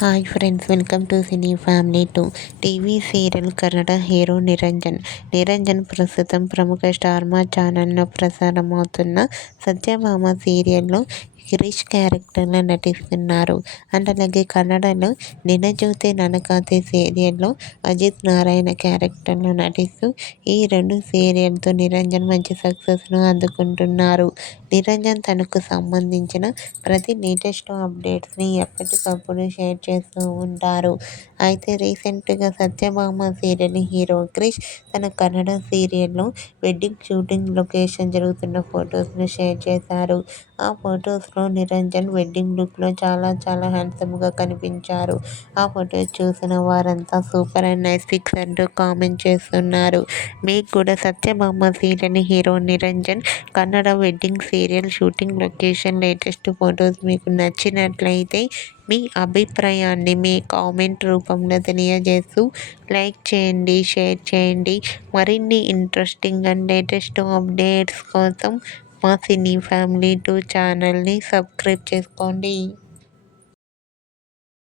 Hi friends, welcome to cine family 2. TV serial Kannada hero Niranjan. Niranjan ప్రస్తుతం ప్రముఖ star మా ఛానల్లో ప్రసారమవుతున్న సత్యభామ సీరియల్లో గిరీష్ క్యారెక్టర్లో నటిస్తున్నారు. అండ్ అలాగే కన్నడలో నినజోతే ననకాతే సీరియల్లో అజిత్ నారాయణ క్యారెక్టర్లో నటిస్తూ ఈ రెండు సీరియల్తో నిరంజన్ మంచి సక్సెస్ను అందుకుంటున్నారు. నిరంజన్ తనకు సంబంధించిన ప్రతి లేటెస్ట్ అప్డేట్స్ని ఎప్పటికప్పుడు షేర్ చేస్తూ ఉంటారు. అయితే రీసెంట్గా సత్యభామ సీరియల్ హీరో క్రిష్ తన కన్నడ సీరియల్లో వెడ్డింగ్ షూటింగ్ లొకేషన్ జరుగుతున్న ఫొటోస్ను షేర్ చేశారు. ఆ ఫొటోస్లో నిరంజన్ వెడ్డింగ్ లుక్లో చాలా చాలా హ్యాండ్సమ్గా కనిపించారు. ఆ ఫొటోస్ చూసిన వారంతా సూపర్ అండ్ నైస్ పిక్స్ అంటూ కామెంట్ చేస్తున్నారు. మీకు కూడా Satyabhama serial hero Niranjan Kannada wedding serial shooting location latest photos మీకు నచ్చినట్లయితే మీ అభిప్రాయాన్ని మీ కామెంట్ రూపంలో తెలియజేస్తూ లైక్ చేయండి, షేర్ చేయండి. మరిన్ని ఇంట్రెస్టింగ్ అండ్ లేటెస్ట్ అప్డేట్స్ కోసం మా సినీ ఫ్యామిలీ 2 ఛానల్ని సబ్స్క్రైబ్ చేసుకోండి.